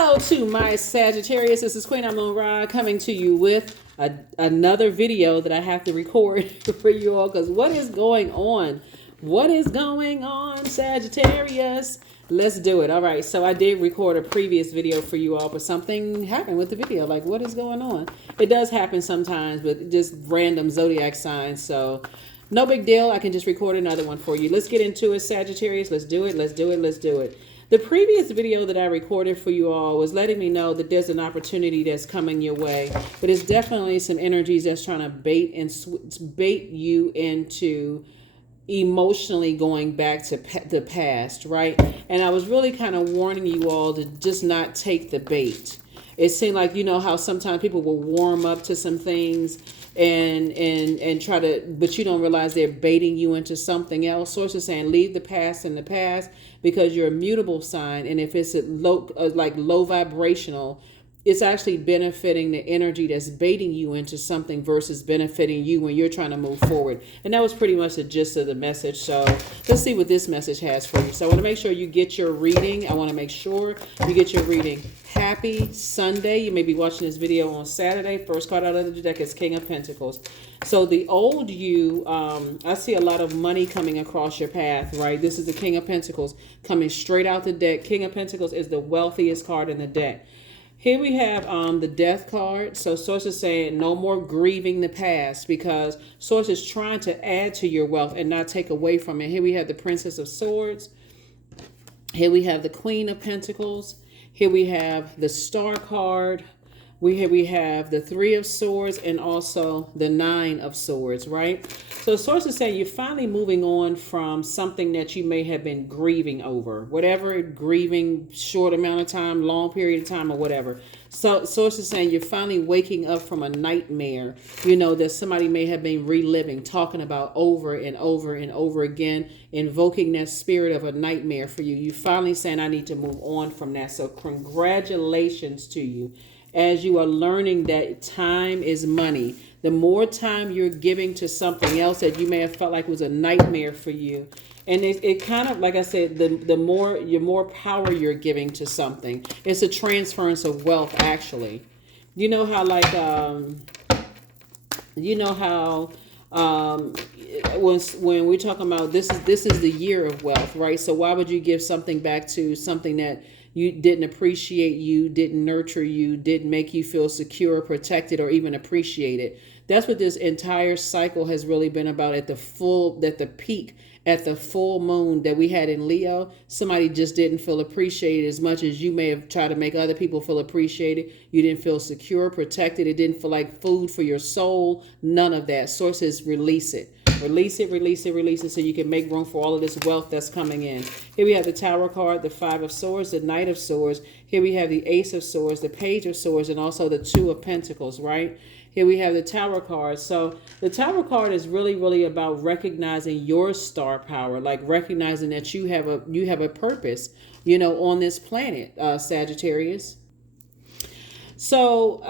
Hello to my Sagittarius. This is Queen Amun Ra coming to you with another video that I have to record for you all because what is going on? What is going on, Sagittarius? Let's do it. All right. So I did record a previous video for you all, but something happened with the video. Like, what is going on? It does happen sometimes with just random zodiac signs. So no big deal. I can just record another one for you. Let's get into it, Sagittarius. Let's do it. Let's do it. Let's do it. The previous video that I recorded for you all was letting me know that there's an opportunity that's coming your way, but it's definitely some energies that's trying to bait you into emotionally going back to the past, right? And I was really kind of warning you all to just not take the bait. It seemed like, you know how sometimes people will warm up to some things and try to, but you don't realize they're baiting you into something else. Source is saying leave the past in the past because you're a mutable sign, and if it's low vibrational, it's actually benefiting the energy that's baiting you into something versus benefiting you when you're trying to move forward. And that was pretty much the gist of the message. So let's see what this message has for you. So I want to make sure you get your reading. I want to make sure you get your reading. Happy Sunday. You may be watching this video on Saturday. First card out of the deck is King of Pentacles. So the old you, I see a lot of money coming across your path, right? This is the King of Pentacles coming straight out the deck. King of Pentacles is the wealthiest card in the deck. Here we have the Death card. So Source is saying no more grieving the past because Source is trying to add to your wealth and not take away from it. Here we have the Princess of Swords. Here we have the Queen of Pentacles. Here we have the Star card. Here we have the Three of Swords and also the Nine of Swords, right? So Source is saying you're finally moving on from something that you may have been grieving over. Whatever, grieving, short amount of time, long period of time, or whatever. So Source is saying you're finally waking up from a nightmare, you know, that somebody may have been reliving, talking about over and over and over again, invoking that spirit of a nightmare for you. You're finally saying I need to move on from that. So congratulations to you, as you are learning that time is money. The more time you're giving to something else that you may have felt like was a nightmare for you, and it kind of, like I said, the more power you're giving to something, it's a transference of wealth. Actually, you know how when we're talking about this is the year of wealth, right? So why would you give something back to something that you didn't appreciate, you didn't nurture, you didn't make you feel secure, protected, or even appreciated? That's what this entire cycle has really been about. At the peak, at the full moon that we had in Leo, somebody just didn't feel appreciated as much as you may have tried to make other people feel appreciated. You didn't feel secure, protected. It didn't feel like food for your soul. None of that. Sources, release it. Release it, release it, release it so you can make room for all of this wealth that's coming in. Here we have the Tower card, the Five of Swords, the Knight of Swords. Here we have the Ace of Swords, the Page of Swords, and also the Two of Pentacles, right? Here we have the Tower card. So the Tower card is really, really about recognizing your star power, like recognizing that you have a purpose, you know, on this planet, Sagittarius. So,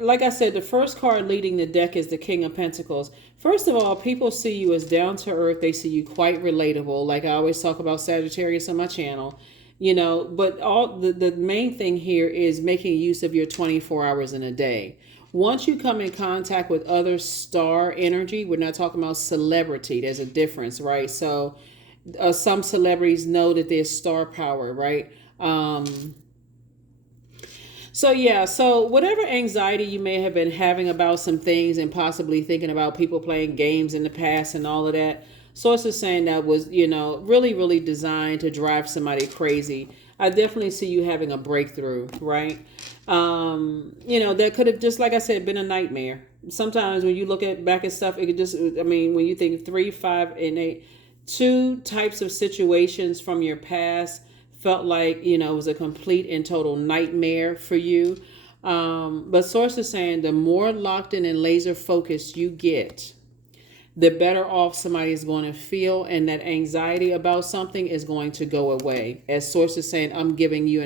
like I said, the first card leading the deck is the King of Pentacles. First of all, people see you as down to earth. They see you quite relatable. Like I always talk about Sagittarius on my channel, you know, but all the main thing here is making use of your 24 hours in a day. Once you come in contact with other star energy, we're not talking about celebrity. There's a difference, right? So some celebrities know that there's star power, right? So yeah, so whatever anxiety you may have been having about some things and possibly thinking about people playing games in the past and all of that, Source is saying that was, you know, really, really designed to drive somebody crazy. I definitely see you having a breakthrough, right? You know, that could have just, like I said, been a nightmare. Sometimes when you look back at stuff, it could just, I mean, when you think 3, 5, and 8, 2 types of situations from your past felt like, you know, it was a complete and total nightmare for you. But Source is saying the more locked in and laser focused you get, the better off somebody is going to feel, and that anxiety about something is going to go away. As Source is saying, I'm giving you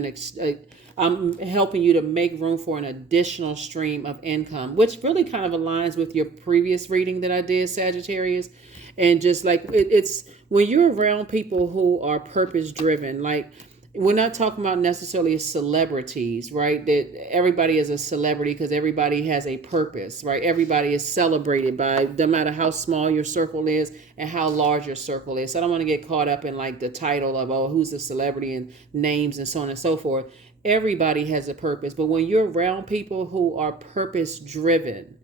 I'm helping you to make room for an additional stream of income, which really kind of aligns with your previous reading that I did, Sagittarius. And just like it's when you're around people who are purpose driven, like we're not talking about necessarily celebrities, right? That everybody is a celebrity because everybody has a purpose, right? Everybody is celebrated by, no matter how small your circle is and how large your circle is. So I don't want to get caught up in like the title of, oh, who's a celebrity and names and so on and so forth. Everybody has a purpose. But when you're around people who are purpose driven,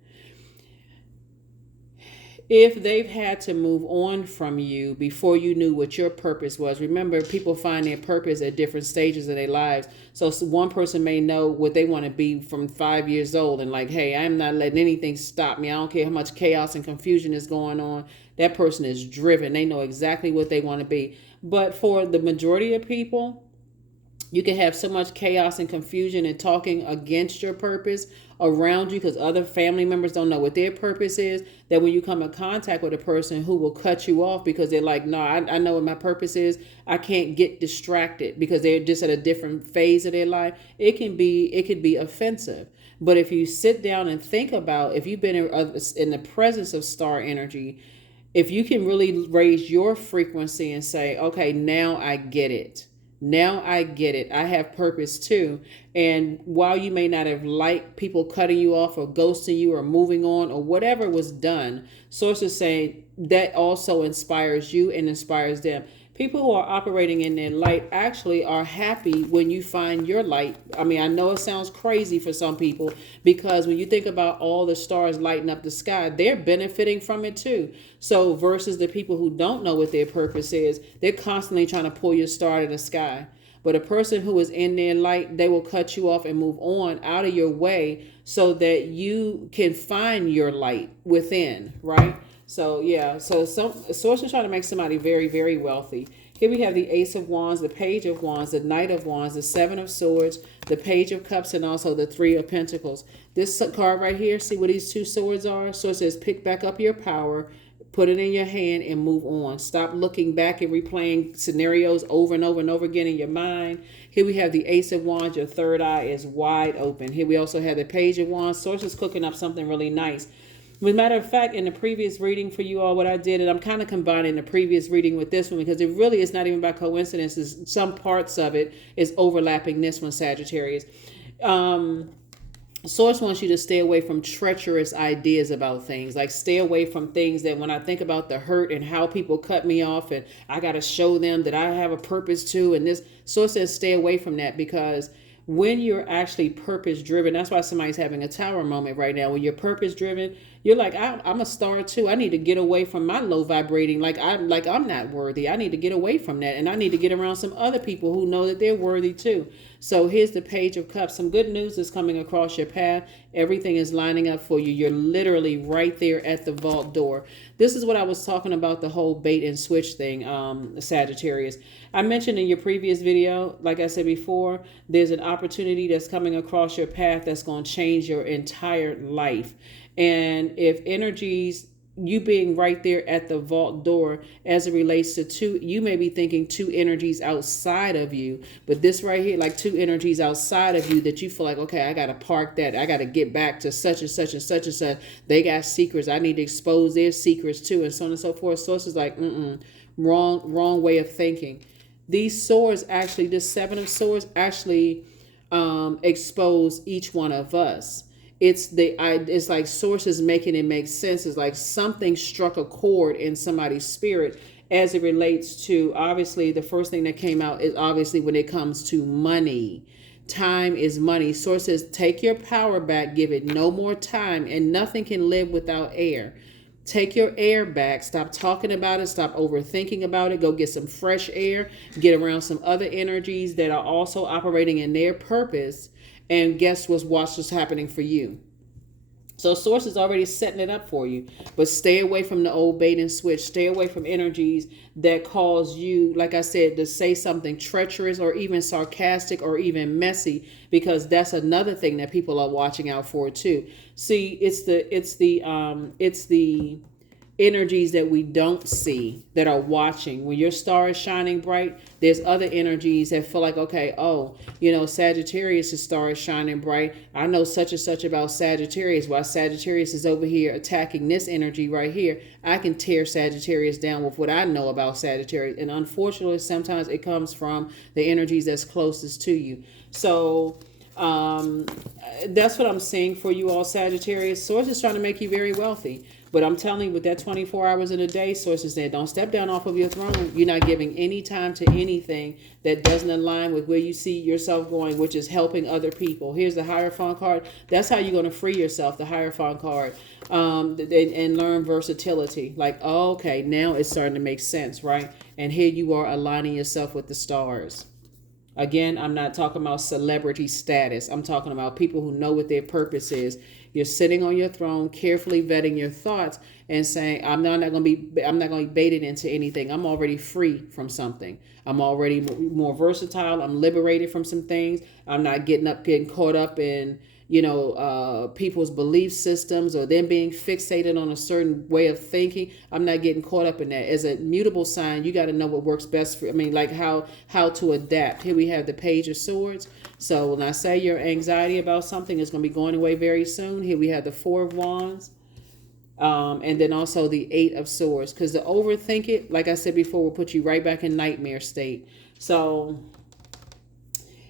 if they've had to move on from you before you knew what your purpose was. Remember, people find their purpose at different stages of their lives. So one person may know what they want to be from 5 years old and like, hey, I'm not letting anything stop me. I don't care how much chaos and confusion is going on. That person is driven. They know exactly what they want to be. But for the majority of people, you can have so much chaos and confusion and talking against your purpose around you because other family members don't know what their purpose is, that when you come in contact with a person who will cut you off because they're like, no, I know what my purpose is. I can't get distracted because they're just at a different phase of their life. It could be offensive. But if you sit down and think about, if you've been in the presence of star energy, if you can really raise your frequency and say, okay, now I get it. Now I get it. I have purpose too. And while you may not have liked people cutting you off or ghosting you or moving on or whatever was done, sources saying that also inspires you and inspires them. People who are operating in their light actually are happy when you find your light. I mean, I know it sounds crazy for some people because when you think about all the stars lighting up the sky, they're benefiting from it too. So versus the people who don't know what their purpose is, they're constantly trying to pull your star to the sky. But a person who is in their light, they will cut you off and move on out of your way so that you can find your light within, right? So yeah, so some sources trying to make somebody very, very wealthy. Here we have the Ace of Wands, the Page of Wands, the Knight of Wands, the Seven of Swords, the Page of Cups, and also the Three of Pentacles. This card right here, see what these two swords are? So it says pick back up your power, put it in your hand, and move on. Stop looking back and replaying scenarios over and over and over again in your mind. Here we have the Ace of Wands. Your third eye is wide open. Here we also have the Page of Wands. Source is cooking up something really nice. As a matter of fact, in the previous reading for you all, what I did, and I'm kind of combining the previous reading with this one because it really is not even by coincidence. Some parts of it is overlapping this one, Sagittarius. Source wants you to stay away from treacherous ideas about things. Like stay away from things that when I think about the hurt and how people cut me off and I got to show them that I have a purpose too. And this source says stay away from that because when you're actually purpose driven, that's why somebody's having a tower moment right now. When you're purpose driven, you're like, I'm a star too. I need to get away from my low vibrating. I'm not worthy. I need to get away from that. And I need to get around some other people who know that they're worthy too. So here's the Page of Cups. Some good news is coming across your path. Everything is lining up for you. You're literally right there at the vault door. This is what I was talking about, the whole bait and switch thing, Sagittarius. I mentioned in your previous video, like I said before, there's an opportunity that's coming across your path that's going to change your entire life. And if energies, you being right there at the vault door as it relates to two, you may be thinking two energies outside of you, but this right here, like two energies outside of you that you feel like, okay, I got to park that. I got to get back to such and such and such and such. They got secrets. I need to expose their secrets too. And so on and so forth. Sources like, wrong way of thinking. These swords actually, this Seven of Swords actually expose each one of us. It's like sources making it make sense. It's like something struck a chord in somebody's spirit as it relates to, obviously, the first thing that came out is obviously when it comes to money. Time is money. Sources, take your power back, give it no more time, and nothing can live without air. Take your air back. Stop talking about it. Stop overthinking about it. Go get some fresh air. Get around some other energies that are also operating in their purpose. And guess what's happening for you. So source is already setting it up for you. But stay away from the old bait and switch. Stay away from energies that cause you, like I said, to say something treacherous or even sarcastic or even messy, because that's another thing that people are watching out for too. See, it's the energies that we don't see that are watching. When your star is shining bright, there's other energies that feel like, okay, oh, Sagittarius' star is shining bright. I know such and such about Sagittarius. While Sagittarius is over here attacking this energy right here, I can tear Sagittarius down with what I know about Sagittarius. And unfortunately, sometimes it comes from the energies that's closest to you. So that's what I'm seeing for you all, Sagittarius. Source is trying to make you very wealthy. But I'm telling you, with that 24 hours in a day, sources said, don't step down off of your throne. You're not giving any time to anything that doesn't align with where you see yourself going, which is helping other people. Here's the Hierophant card. That's how you're going to free yourself, the Hierophant card, and learn versatility. Like, oh, okay, now it's starting to make sense, right? And here you are aligning yourself with the stars. Again, I'm not talking about celebrity status. I'm talking about people who know what their purpose is. You're sitting on your throne, carefully vetting your thoughts and saying, I'm not going to be baited into anything. I'm already free from something. I'm already more versatile. I'm liberated from some things. I'm not getting caught up in, people's belief systems or them being fixated on a certain way of thinking. I'm not getting caught up in that. As a mutable sign, you got to know what works best for, like how to adapt. Here we have the Page of Swords. So when I say your anxiety about something is going to be going away very soon, here we have the Four of Wands. And then also the Eight of Swords. Because the overthink it, like I said before, will put you right back in nightmare state. So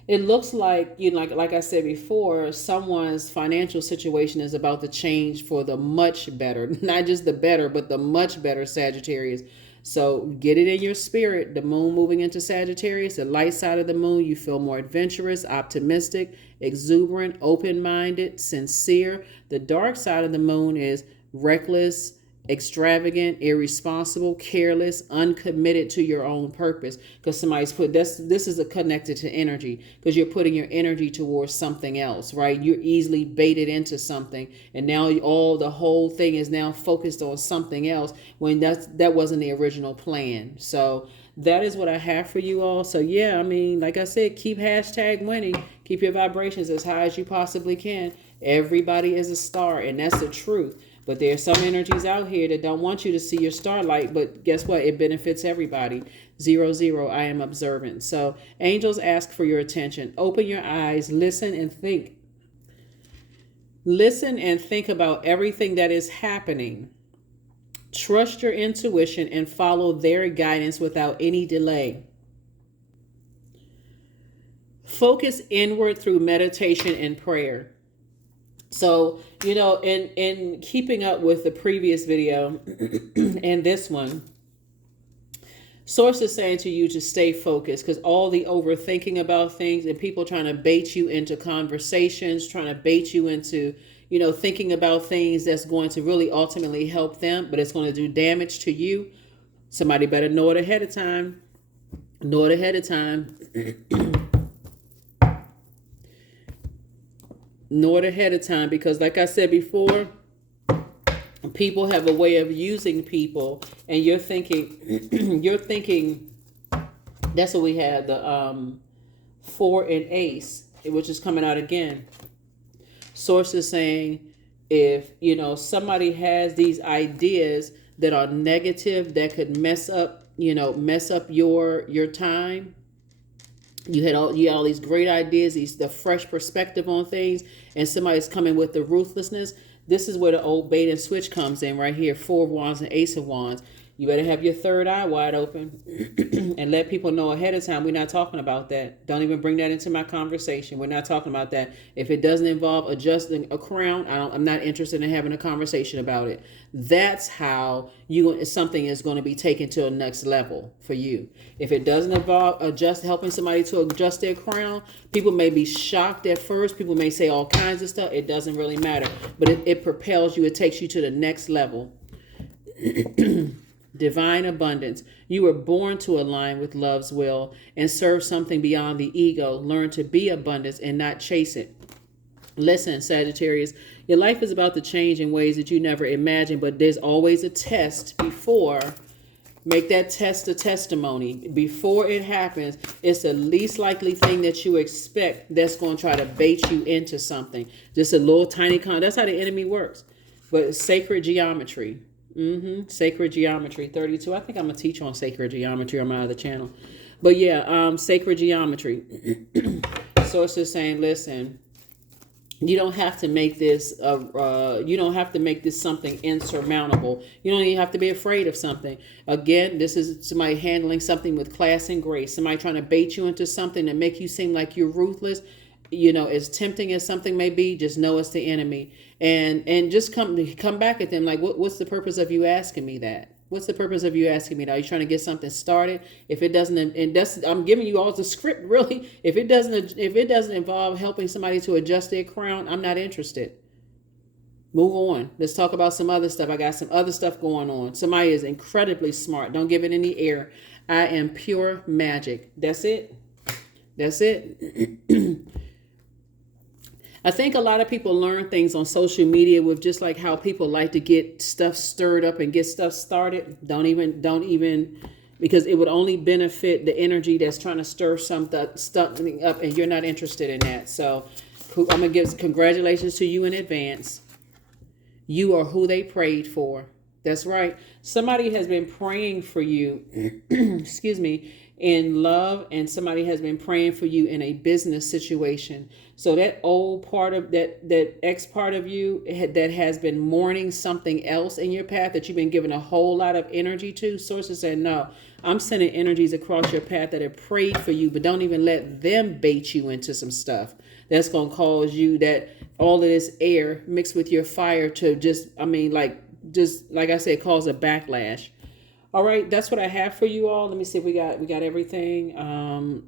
it looks like, like I said before, someone's financial situation is about to change for the much better. Not just the better, but the much better, Sagittarius. So get it in your spirit. The moon moving into Sagittarius, the light side of the moon, you feel more adventurous, optimistic, exuberant, open-minded, sincere. The dark side of the moon is reckless, extravagant, irresponsible, careless, uncommitted to your own purpose. Because somebody's put this is connected to energy, because you're putting your energy towards something else, right? You're easily baited into something, and now the whole thing is now focused on something else when that wasn't the original plan. So that is what I have for you all. So yeah, like I said, keep #winning. Keep your vibrations as high as you possibly can. Everybody is a star, and that's the truth. But there are some energies out here that don't want you to see your starlight. But guess what? It benefits everybody. 00, I am observant. So angels ask for your attention. Open your eyes. Listen and think. Listen and think about everything that is happening. Trust your intuition and follow their guidance without any delay. Focus inward through meditation and prayer. So, in keeping up with the previous video and this one, Source is saying to you to stay focused, because all the overthinking about things and people trying to bait you into conversations, trying to bait you into, thinking about things that's going to really ultimately help them, but it's going to do damage to you. Somebody better know it ahead of time. Know it ahead of time. Know it ahead of time, because like I said before, people have a way of using people, and you're thinking that's what we had, the 4 and Ace, which is coming out again. Source is saying, if somebody has these ideas that are negative, that could mess up your time. You had all these great ideas, the fresh perspective on things, and somebody's coming with the ruthlessness. This is where the old bait and switch comes in right here. 4 of Wands and Ace of Wands. You better have your third eye wide open and let people know ahead of time. We're not talking about that. Don't even bring that into my conversation. We're not talking about that. If it doesn't involve adjusting a crown, I'm not interested in having a conversation about it. That's how something is going to be taken to a next level for you. If it doesn't involve helping somebody to adjust their crown, people may be shocked at first. People may say all kinds of stuff. It doesn't really matter. But it propels you. It takes you to the next level. Divine abundance. You were born to align with love's will and serve something beyond the ego. Learn to be abundance and not chase it. Listen, Sagittarius, your life is about to change in ways that you never imagined, but there's always a test before. Make that test a testimony. Before it happens, it's the least likely thing that you expect that's going to try to bait you into something. Just a little tiny that's how the enemy works. But sacred geometry. Sacred geometry, 32. I think I'm going to teach on sacred geometry on my other channel. But yeah, sacred geometry. Source is saying, listen, you don't have to make this you don't have to make this something insurmountable. You don't even have to be afraid of something. Again, this is somebody handling something with class and grace. Somebody trying to bait you into something and make you seem like you're ruthless. You know, as tempting as something may be, just know it's the enemy. And just come back at them like, what's the purpose of you asking me that? What's the purpose of you asking me that? Are you trying to get something started? If it doesn't, and that's, I'm giving you all the script really. If it doesn't involve helping somebody to adjust their crown, I'm not interested. Move on. Let's talk about some other stuff. I got some other stuff going on. Somebody is incredibly smart. Don't give it any air. I am pure magic. That's it. That's it. I think a lot of people learn things on social media with just like how people like to get stuff stirred up and get stuff started. Don't even, because it would only benefit the energy that's trying to stir something up, and you're not interested in that. So I'm going to give congratulations to you in advance. You are who they prayed for. That's right. Somebody has been praying for you, excuse me, in love, and somebody has been praying for you in a business situation. So that old part of that ex part of you that has been mourning something else in your path that you've been giving a whole lot of energy to, sources said, no, I'm sending energies across your path that have prayed for you, but don't even let them bait you into some stuff that's going to cause you that all of this air mixed with your fire to just like I said, cause a backlash. All right, that's what I have for you all. Let me see if we got everything.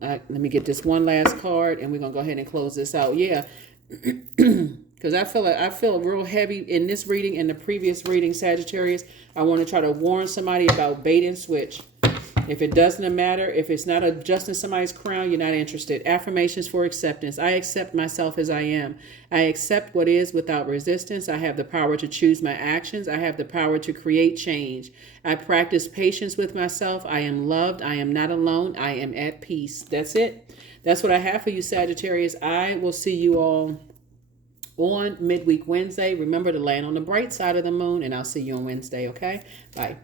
Let me get this one last card, and we're gonna go ahead and close this out. Yeah, because I feel real heavy in this reading and the previous reading, Sagittarius. I want to try to warn somebody about bait and switch. If it doesn't matter, if it's not adjusting somebody's crown, you're not interested. Affirmations for acceptance. I accept myself as I am. I accept what is without resistance. I have the power to choose my actions. I have the power to create change. I practice patience with myself. I am loved. I am not alone. I am at peace. That's it. That's what I have for you, Sagittarius. I will see you all on midweek Wednesday. Remember to land on the bright side of the moon, and I'll see you on Wednesday, okay? Bye.